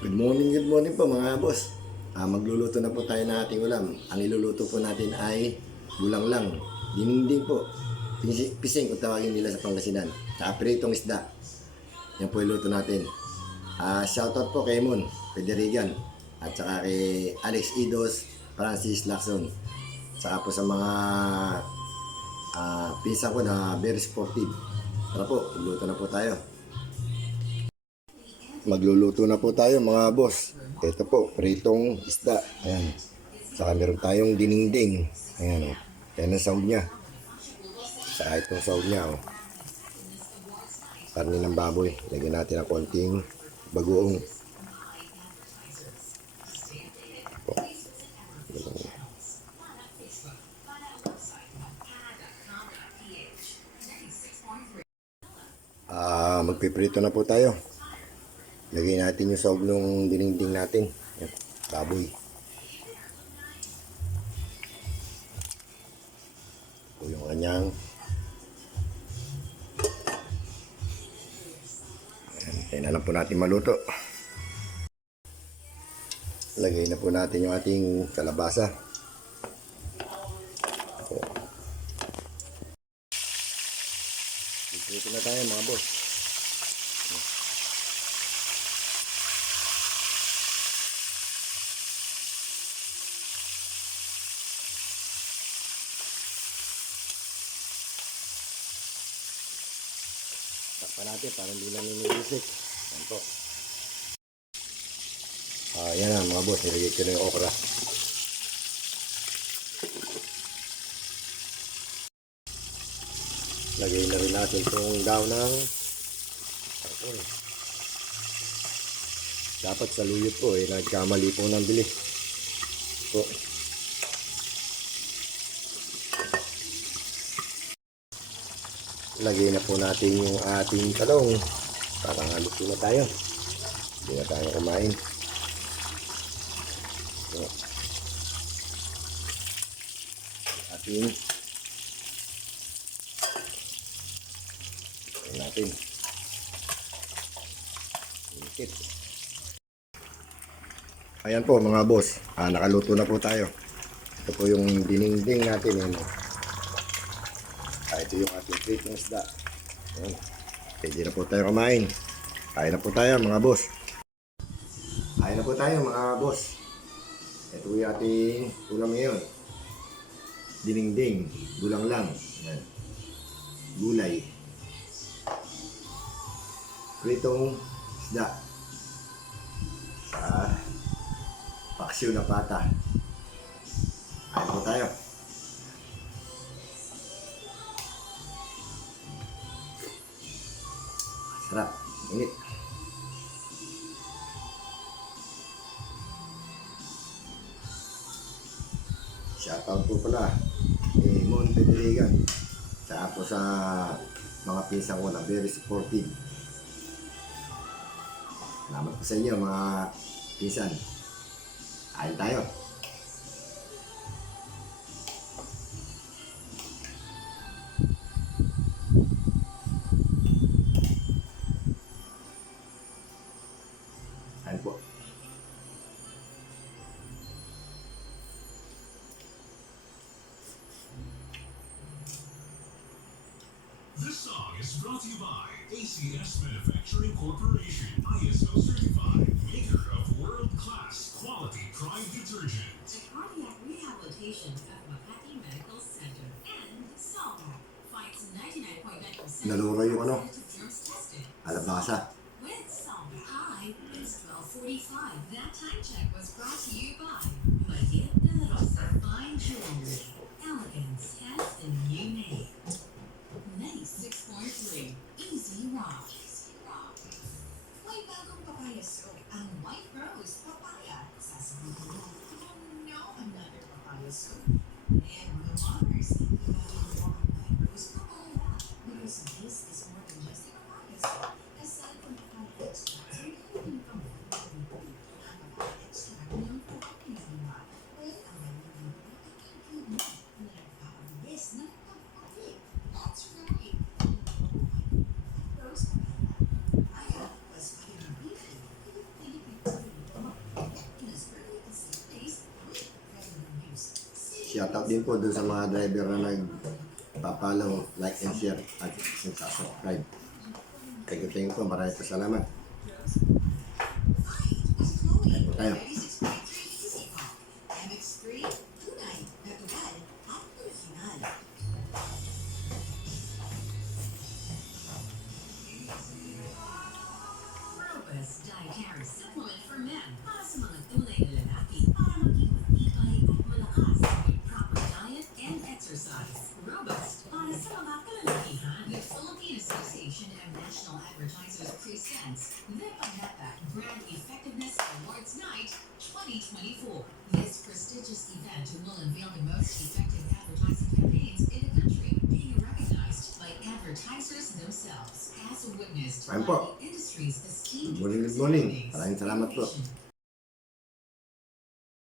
Good morning po mga boss. Magluluto na po tayo ng ating ulam. Ang iluluto po natin ay gulang lang, dininding po, pising kung tawagin nila sa Pangasinan, sa pritong isda. Yan po iluto natin. Shoutout po kay Mon Pederigan at saka kay Alex Idos, Francis Lacson. Saka po sa mga pinsan ko na very sportive. Tara po, iluto na po tayo. Magluluto na po tayo mga boss. Ito po, pritong isda. Ayan. Saka meron tayong dininding. Ayan o. Yan ang sahog niya. Saka itong sahog niya o. Karne ng baboy. Lagyan natin ng konting bagoong. Po. Magpiprito na po tayo. Lagay natin yung sahog ng dininding natin. Yan, baboy. Ito yung kanyang. Ayan na lang po natin maluto. Lagay na po natin yung ating kalabasa. Dito na tayo mga boss. Takpan natin para hindi na ninilisik. Yan po. Yan na mga boss, nilagay ko na yung okra. Lagay na rin natin itong daw ng tarpon. Dapat sa luyot po nagkamali po ng bili po. Lagay na po natin yung ating talong. Parang haluto na tayo. Hindi na tayo kumain. So, ating natin. Ikit. Ayan po mga boss. Nakaluto na po tayo. Ito po yung dininding natin. Ito yung ating pritong isda. Ayan. Pwede na po tayo kumain. Kain na po tayo mga boss. Kain na po tayo mga boss. Ito yung ating ulam ngayon. Dininding. Gulang lang. Ayan. Gulay. Pritong isda. Sa paksiw na pata. Kain po tayo. Sarap, init. Shoutout po pala kay Mon Pederigan. Tsaka po sa mga pinsan ko na very supportive. Salamat po sa inyo mga pinsan. Kain tayo. Kain po. This song is brought to you by ACS Manufacturing Corporation, ISO certified, maker of world-class quality Pride detergent. The cardiac rehabilitation at Makati Medical Center and Solvac fights 99.9% Nalura yung of germs tested. alabasa. With Solvac. Hi, it's 12:45. That time check was brought to you by Maria de la Rosa Fine Jewelry. Elegance has a new name. 96.3 Easy Rock. May bagong papaya soap, ang White Rose Papaya. Sasabihin mo, no, another papaya soap. And the Mars, White Rose Papaya. Because this is more than just a papaya soap. Aside from papaya extracts, may hindi pa mo ang papaya extract ng papaya nila. Well, ang mga nagkakakit mo na nagpapabilis ng pagpapit. That's right. Rose Papaya. Papaya was vitamin B3. Shoutout din po doon sa mga driver na nagpapalaw, like and share at subscribe. Thank you po. Maraming po salamat. Ayan po tayo. 36.3 Easy Pop. MX3, tunay, natural, at original. Robust Dietary Supplement for Men. Para sa mga tunay na lalaki. Para maging matibay at malakas with proper diet and exercise. Robust. Para sa mga kalalakihan. The Philippine Association and National Advertisers presents the Panata Brand Effectiveness Awards Night 2024. This prestigious event will unveil the most effective advertising campaigns in the country, being recognized by advertisers themselves, as witnessed by Ayun po. the industry's esteemed Good morning. representatives. Maraming salamat po. Innovation,